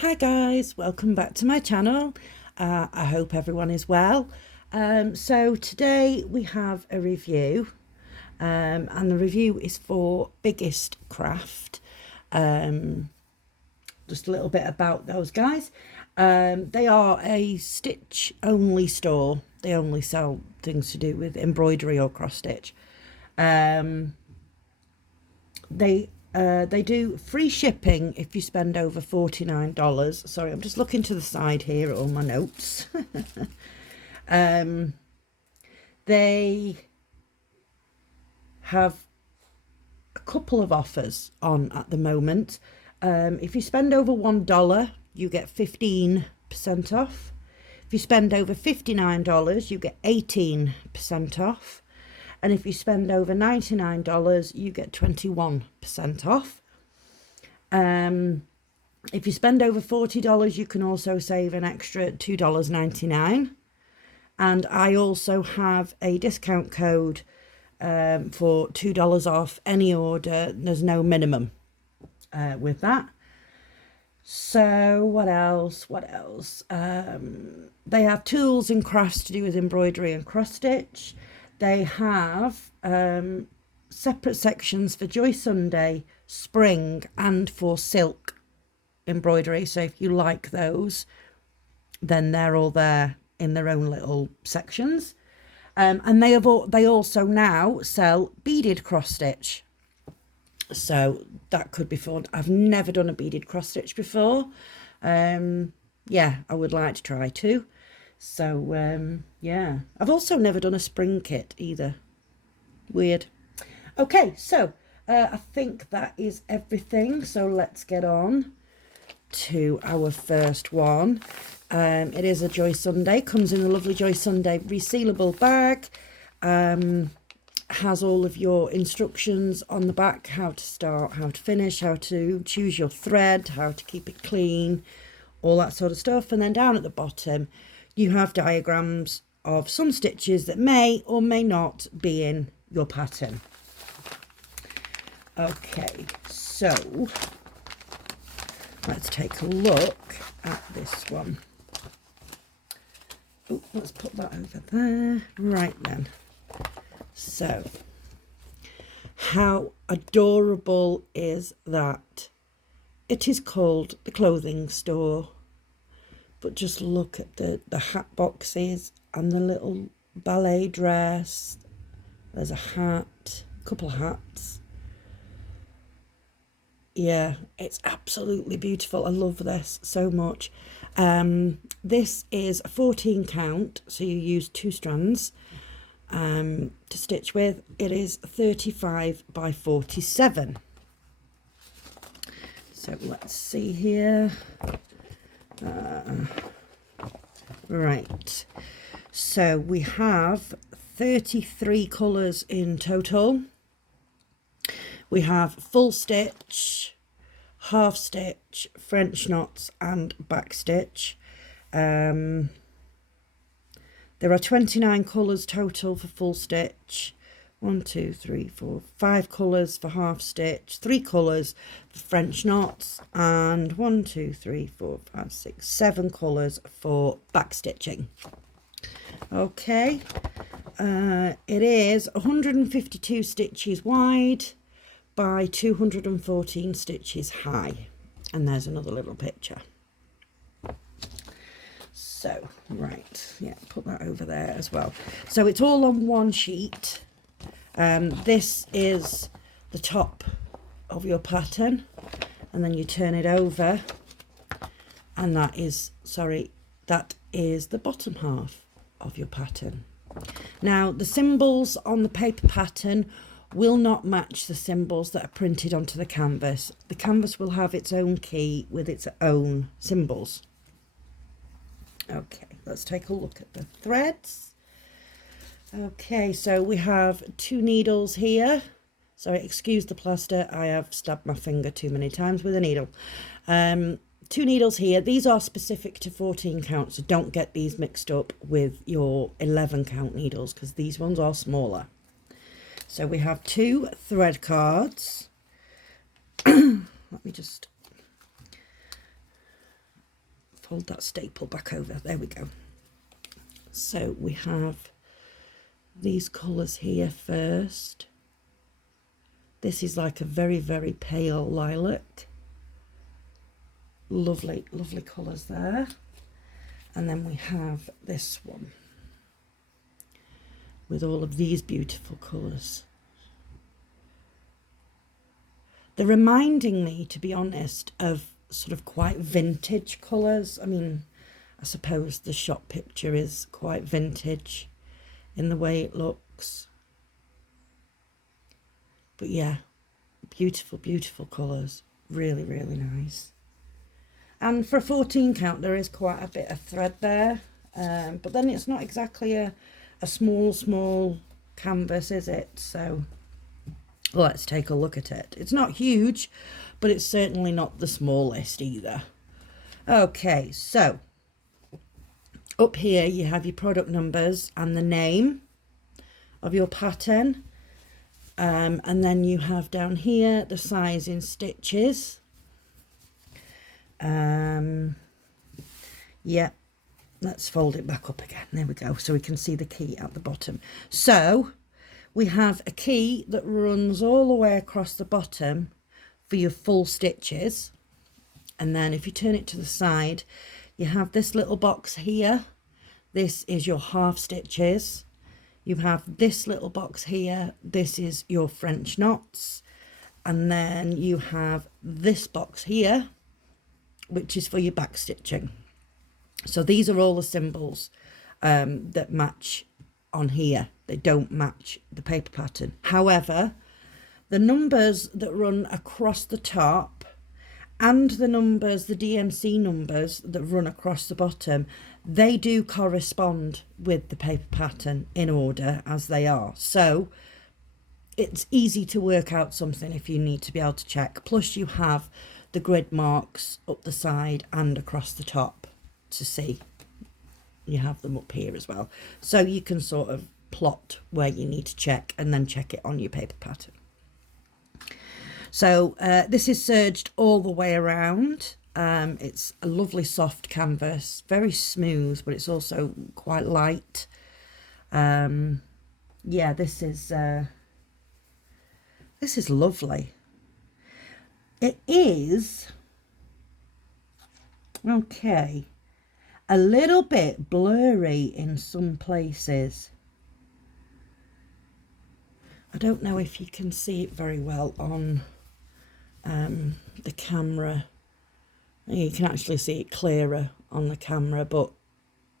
Hi guys, welcome back to my channel. I hope everyone is well. So today we have a review, and the review is for Biggestcraft. Just a little bit about those guys. They are a stitch only store. They only sell things to do with embroidery or cross stitch. They do free shipping if you spend over $49. Sorry, I'm just looking to the side here at all my notes. They have a couple of offers on at the moment. If you spend over $1, you get 15% off. If you spend over $59, you get 18% off. And if you spend over $99, you get 21% off. If you spend over $40, you can also save an extra $2.99. And I also have a discount code for $2 off any order. There's no minimum with that. So what else? They have tools and crafts to do with embroidery and cross stitch. They have separate sections for Joy Sunday, spring, and for silk embroidery. So if you like those, then they're all there in their own little sections. And they also now sell beaded cross stitch. So that could be fun. I've never done a beaded cross stitch before. Yeah, I would like to try too. So, yeah. I've also never done a spring kit either. Weird. Okay, so I think that is everything. So let's get on to our first one. It is a Joy Sunday. Comes in a lovely Joy Sunday resealable bag. Has all of your instructions on the back. How to start, how to finish, how to choose your thread, how to keep it clean. All that sort of stuff. And then down at the bottom, you have diagrams of some stitches that may or may not be in your pattern. Okay, so let's take a look at this one. Oh, let's put that over there. Right then. So, how adorable is that? It is called the clothing store. But just look at the hat boxes and the little ballet dress. There's a hat, a couple of hats. Yeah, it's absolutely beautiful. I love this so much. This is a 14 count, so you use 2 strands to stitch with. It is 35 by 47. So let's see here. Right, so we have 33 colours in total. We have full stitch, half stitch, French knots and back stitch. There are 29 colours total for full stitch. 1, 2, 3, 4, 5 colours for half stitch, 3 colours for French knots, and 1, 2, 3, 4, 5, 6, 7 colours for back stitching. Okay, it is 152 stitches wide by 214 stitches high, and there's another little picture. So, right, yeah, put that over there as well. So it's all on one sheet. This is the top of your pattern, and then you turn it over, and that is the bottom half of your pattern. Now, the symbols on the paper pattern will not match the symbols that are printed onto the canvas. The canvas will have its own key with its own symbols. Okay, let's take a look at the threads. Okay, so we have 2 needles here. Sorry, excuse the plaster. I have stabbed my finger too many times with a needle. 2 needles here. These are specific to 14 count, so don't get these mixed up with your 11 count needles because these ones are smaller. So we have 2 thread cards. Let me just fold that staple back over. There we go. So we have these colours here first. This is like a very, very pale lilac. Lovely, lovely colours there. And then we have this one with all of these beautiful colours. They're reminding me, to be honest, of sort of quite vintage colours. I mean, I suppose the shop picture is quite vintage in the way it looks. But yeah, beautiful, beautiful colours. Really, really nice. And for a 14 count, there is quite a bit of thread there. But then it's not exactly a small canvas, is it? So let's take a look at it. It's not huge, but it's certainly not the smallest either. Okay, so up here you have your product numbers and the name of your pattern. And then you have down here the size in stitches. Yeah, let's fold it back up again. There we go. So we can see the key at the bottom. So we have a key that runs all the way across the bottom for your full stitches. And then if you turn it to the side, you have this little box here. This is your half stitches. You have this little box here. This is your French knots. And then you have this box here, which is for your back stitching. So these are all the symbols that match on here. They don't match the paper pattern. However, the numbers that run across the top and the numbers, the DMC numbers that run across the bottom, they do correspond with the paper pattern in order as they are. So it's easy to work out something if you need to be able to check. Plus you have the grid marks up the side and across the top to see. You have them up here as well. So you can sort of plot where you need to check and then check it on your paper pattern. So this is serged all the way around. It's a lovely soft canvas, very smooth, but it's also quite light. Yeah, this is lovely. It is, okay, a little bit blurry in some places. I don't know if you can see it very well on the camera. You can actually see it clearer on the camera, but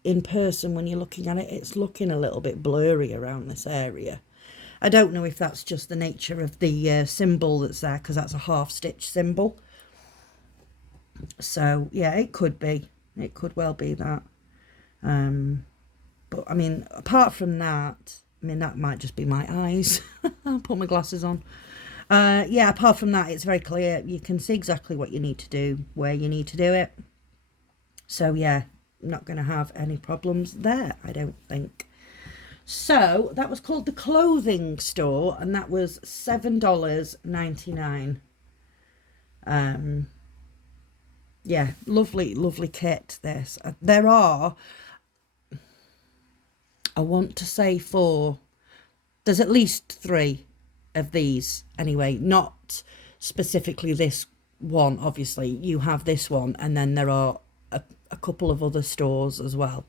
in person when you're looking at it, it's looking a little bit blurry around this area. I don't know if that's just the nature of the symbol that's there, because that's a half stitch symbol. So yeah, it could be. It could well be that. But I mean, apart from that, I mean, that might just be my eyes. I'll put my glasses on. Yeah, apart from that, it's very clear. You can see exactly what you need to do, where you need to do it. So yeah, I'm not going to have any problems there, I don't think. So that was called the Clothing Store, and that was $7.99. Yeah, lovely, lovely kit, this. There are, I want to say 4, there's at least 3 of these anyway, not specifically this one, obviously. You have this one, and then there are a couple of other stores as well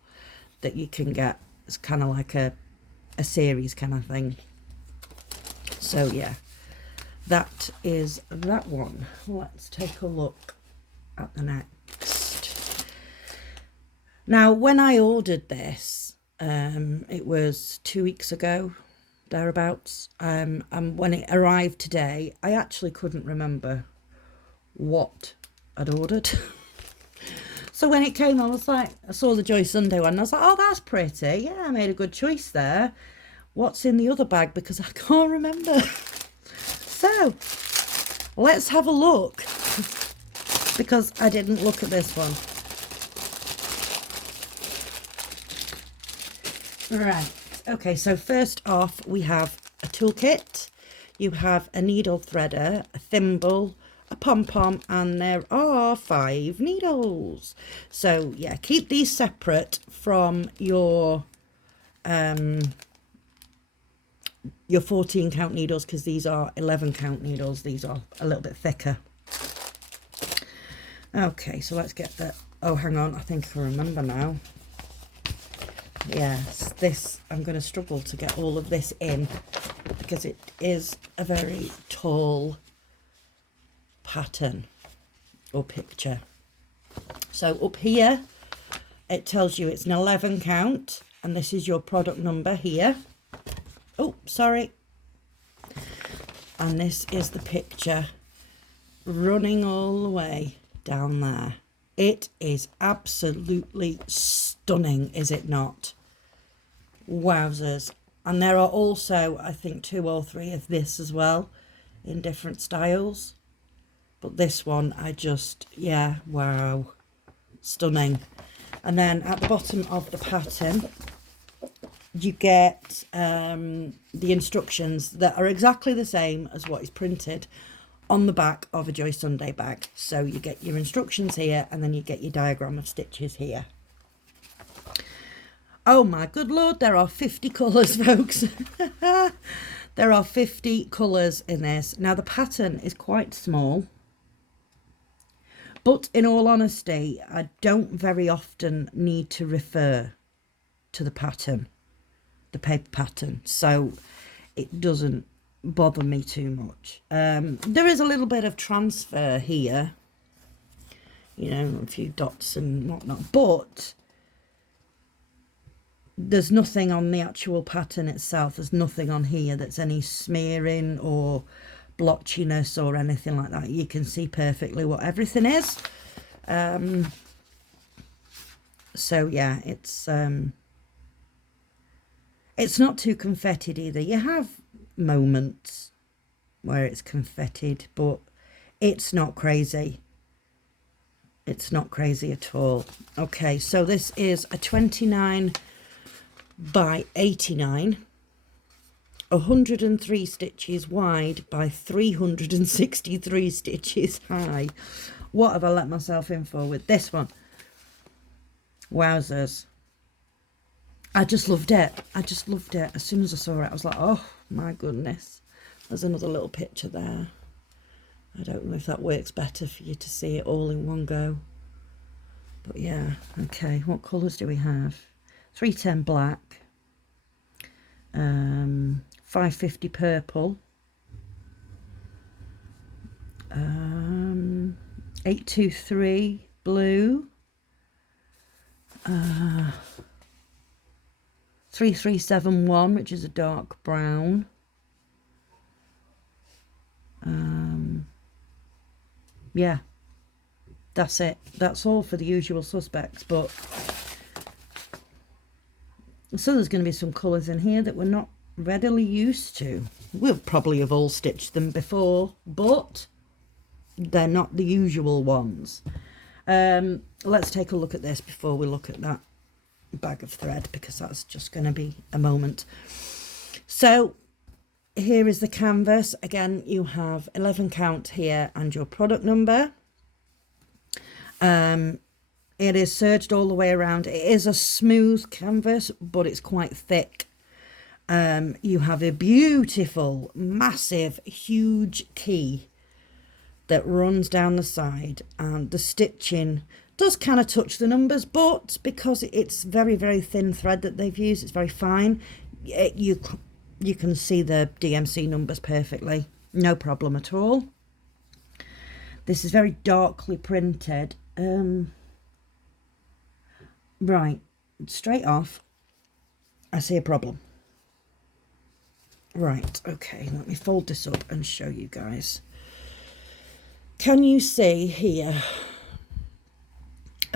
that you can get. It's kind of like a series kind of thing. So yeah, that is that one. Let's take a look at the next. Now, when I ordered this, it was 2 weeks ago, thereabouts, and when it arrived today, I actually couldn't remember what I'd ordered. So when it came, I was like, I saw the Joy Sunday one, and I was like, oh, that's pretty. Yeah, I made a good choice there. What's in the other bag? Because I can't remember. So let's have a look, because I didn't look at this one. Right. Okay, so first off, we have a toolkit. You have a needle threader, a thimble, a pom-pom, and there are 5 needles. So yeah, keep these separate from your 14 count needles, because these are 11 count needles. These are a little bit thicker. Okay, so let's get the, oh hang on, I think I remember now. Yes, this, I'm going to struggle to get all of this in because it is a very tall pattern or picture. So up here it tells you it's an 11 count, and this is your product number here. Oh, sorry. And this is the picture running all the way down there. It is absolutely stunning, is it not? Wowzers. And there are also, I think, 2 or 3 of this as well in different styles. But this one, I just, yeah, wow, stunning. And then at the bottom of the pattern, you get the instructions that are exactly the same as what is printed on the back of a Joy Sunday bag. So you get your instructions here, and then you get your diagram of stitches here. Oh my good Lord, there are 50 colours, folks. There are 50 colours in this. Now the pattern is quite small, but in all honesty, I don't very often need to refer to the pattern, the paper pattern, so it doesn't bother me too much. There is a little bit of transfer here, you know, a few dots and whatnot, but there's nothing on the actual pattern itself. There's nothing on here that's any smearing or blotchiness or anything like that. You can see perfectly what everything is. So yeah, it's not too confettied either. You have moments where it's confettied, but it's not crazy. It's not crazy at all. Okay, so this is a 29 by 89, 103 stitches wide by 363 stitches high. What have I let myself in for with this one? Wowzers. I just loved it. I just loved it. As soon as I saw it, I was like, oh my goodness. There's another little picture there. I don't know if that works better for you to see it all in one go. But yeah, okay. What colours do we have? 310 black. 550 purple. 823 blue. 3371, which is a dark brown. Yeah, that's it. That's all for the usual suspects, but so there's going to be some colours in here that we're not readily used to. We'll probably have all stitched them before, but they're not the usual ones. Let's take a look at this before we look at that bag of thread, because that's just going to be a moment. So here is the canvas. Again, you have 11 count here and your product number. It is serged all the way around. It is a smooth canvas, but it's quite thick. You have a beautiful, massive, huge key that runs down the side, and the stitching does kind of touch the numbers, but because it's very, very thin thread that they've used, it's very fine. You can see the DMC numbers perfectly, no problem at all. This is very darkly printed. Right, straight off, I see a problem. Right, okay, let me fold this up and show you guys. Can you see here,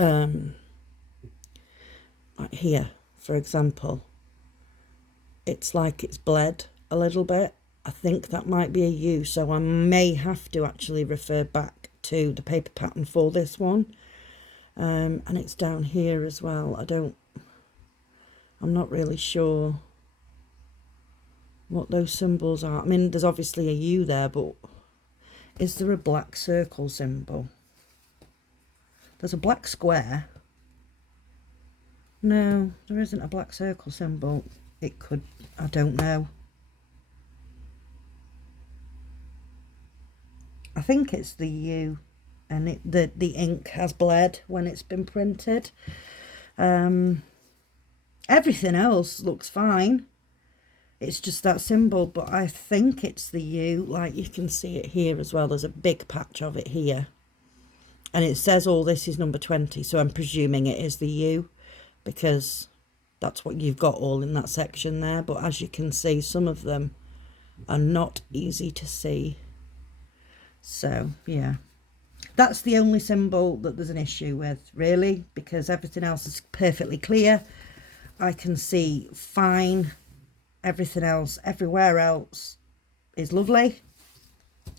like here, for example, it's like it's bled a little bit. I think that might be a U, so I may have to actually refer back to the paper pattern for this one. And it's down here as well. I'm not really sure what those symbols are. I mean, there's obviously a U there, but Is there a black circle symbol? There's a black square. No, there isn't a black circle symbol. It could, I don't know. I think it's the U, and the ink has bled when it's been printed. Everything else looks fine. It's just that symbol, but I think it's the U. Like, you can see it here as well. There's a big patch of it here. And it says all this is number 20, so I'm presuming it is the U, because that's what you've got all in that section there. But as you can see, some of them are not easy to see. So, yeah. That's the only symbol that there's an issue with, really, because everything else is perfectly clear. I can see fine. Everything else, everywhere else is lovely.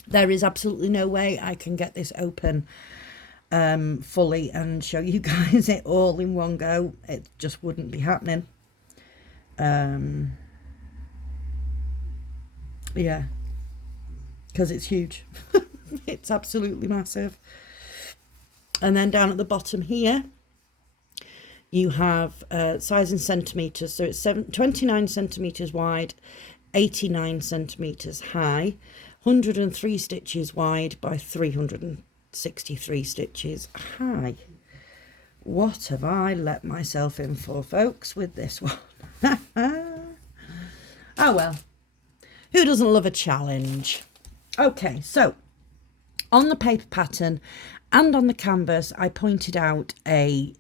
There is absolutely no way I can get this open fully and show you guys it all in one go. It just wouldn't be happening. Yeah, because it's huge. It's absolutely massive. And then down at the bottom here, you have size in centimetres. So it's 29 centimetres wide, 89 centimetres high, 103 stitches wide by 363 stitches high. What have I let myself in for, folks, with this one? Oh well, who doesn't love a challenge? Okay, so on the paper pattern and on the canvas, I pointed out a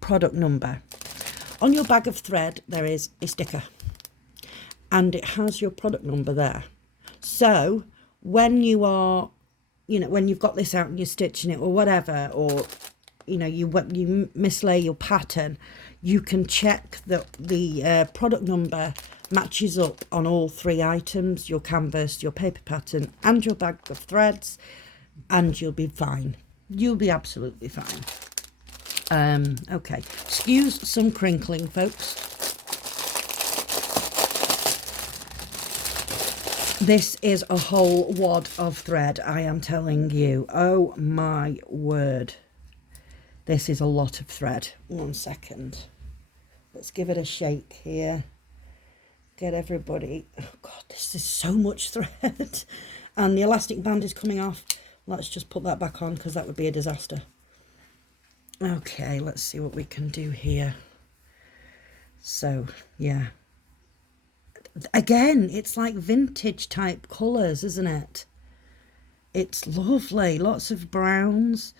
product number. On your bag of thread, there is a sticker, and it has your product number there. So when you are, when you've got this out and you're stitching it or whatever, or you mislay your pattern, you can check that the product number matches up on all three items: your canvas, your paper pattern, and your bag of threads, and you'll be fine. You'll be absolutely fine. Okay, excuse some crinkling, folks. This is a whole wad of thread, I am telling you. Oh my word. This is a lot of thread. 1 second. Let's give it a shake here. Get everybody. Oh God, this is so much thread. And the elastic band is coming off. Let's just put that back on, because that would be a disaster. Okay, let's see what we can do here. So, yeah. Again, it's like vintage type colours, isn't it? It's lovely. Lots of browns.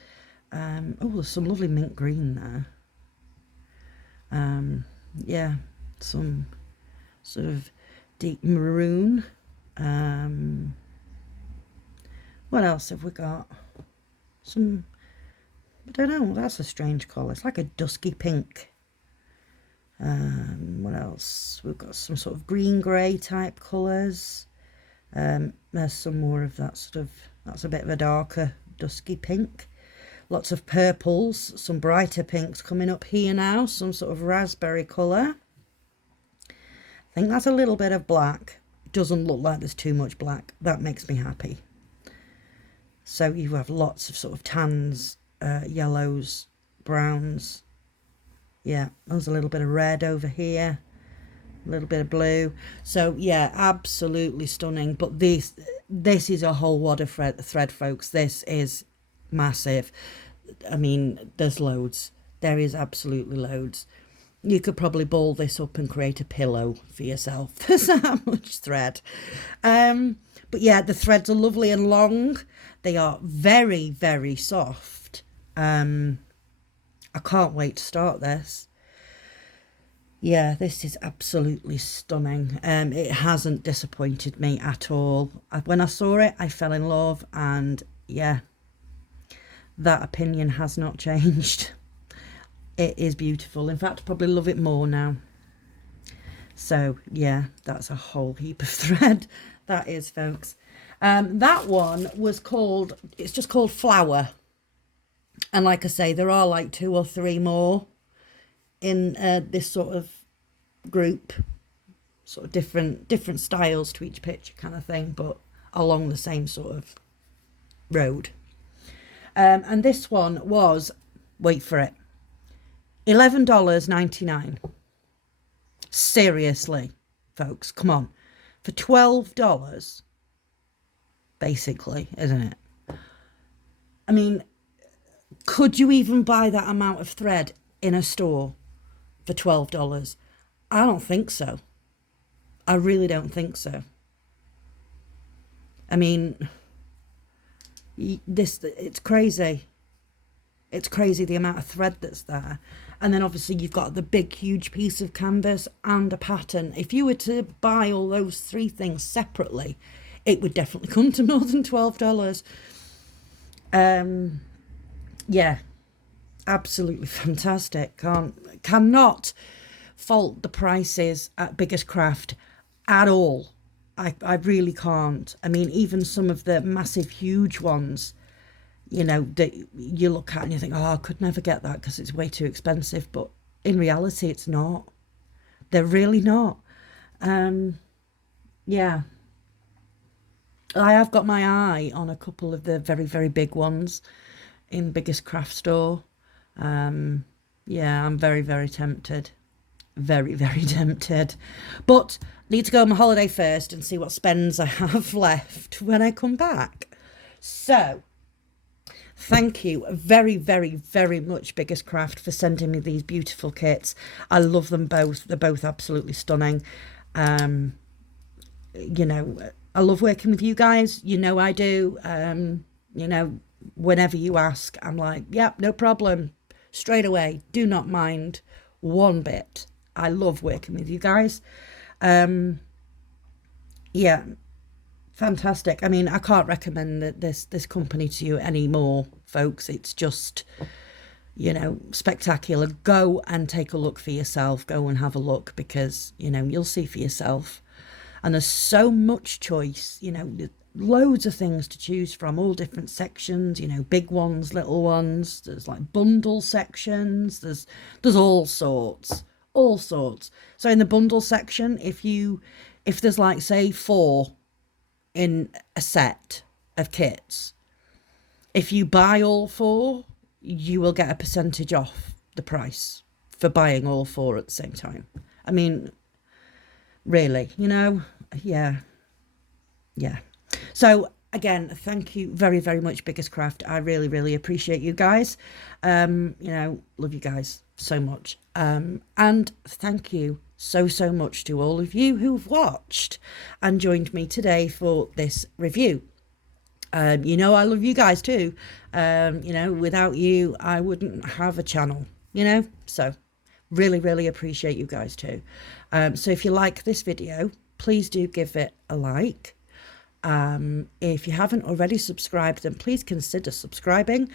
Oh, there's some lovely mint green there. Yeah, some sort of deep maroon. What else have we got? Some, I don't know, that's a strange colour. It's like a dusky pink. What else? We've got some sort of green grey type colours. There's some more of that sort of, that's a bit of a darker dusky pink. Lots of purples, some brighter pinks coming up here now, some sort of raspberry colour. I think that's a little bit of black. It doesn't look like there's too much black. That makes me happy. So you have lots of sort of tans, yellows, browns. Yeah, there's a little bit of red over here, a little bit of blue. So yeah, absolutely stunning. But this is a whole wad of thread, folks. This is massive. I mean, there's loads. There is absolutely loads. You could probably ball this up and create a pillow for yourself. There's that much thread. But yeah, the threads are lovely and long. They are very, very soft. I can't wait to start this. Yeah, this is absolutely stunning. It hasn't disappointed me at all. When I saw it, I fell in love, and yeah, that opinion has not changed. It is beautiful. In fact, I probably love it more now. So yeah, that's a whole heap of thread. That is, folks. That one was called, it's just called Flower. And like I say, there are like 2 or 3 more in this sort of group, sort of different styles to each picture kind of thing, but along the same sort of road. And this one was, wait for it, $11.99. Seriously, folks, come on. For $12, basically, isn't it? I mean, could you even buy that amount of thread in a store for $12? I don't think so. I really don't think so. I mean, it's crazy. It's crazy the amount of thread that's there. And then obviously you've got the big, huge piece of canvas and a pattern. If you were to buy all those three things separately, it would definitely come to more than $12. Yeah, absolutely fantastic. Cannot fault the prices at Biggestcraft at all. I really can't. I mean, even some of the massive, huge ones, you know, that you look at and you think, oh, I could never get that because it's way too expensive. But in reality, it's not. They're really not. Yeah. I have got my eye on a couple of the very, very big ones in Biggestcraft Store. Yeah, I'm very, very tempted. Very, very tempted. But need to go on my holiday first and see what spends I have left when I come back. So, thank you very, very, very much, Biggestcraft, for sending me these beautiful kits. I love them both. They're both absolutely stunning. You know, I love working with you guys. You know I do. You know, whenever you ask, I'm like, yep, no problem. Straight away. Do not mind one bit. I love working with you guys. Yeah, fantastic. I mean, I can't recommend this company to you anymore, folks. It's just, you know, spectacular. Go and take a look for yourself. Go and have a look because, you know, you'll see for yourself. And there's so much choice, you know, loads of things to choose from, all different sections, you know, big ones, little ones. There's like bundle sections. There's all sorts. All sorts. So in the bundle section, if there's like, say, 4 in a set of kits, if you buy all 4, you will get a percentage off the price for buying all 4 at the same time. I mean, really, you know, yeah. So again, thank you very, very much, Biggestcraft. I really, really appreciate you guys. You know, love you guys so much. And thank you so much to all of you who've watched and joined me today for this review. You know, I love you guys too. You know, without you, I wouldn't have a channel, you know, so really, really appreciate you guys too. So if you like this video, please do give it a like. If you haven't already subscribed, then please consider subscribing.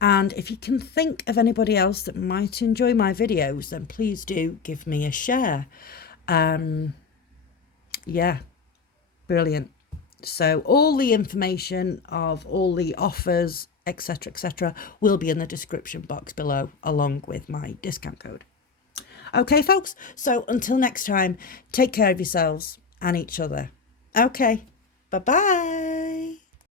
And if you can think of anybody else that might enjoy my videos, then please do give me a share. Yeah, brilliant. So all the information of all the offers, etc., will be in the description box below, along with my discount code. Okay, folks, so until next time, take care of yourselves and each other. Okay, bye-bye.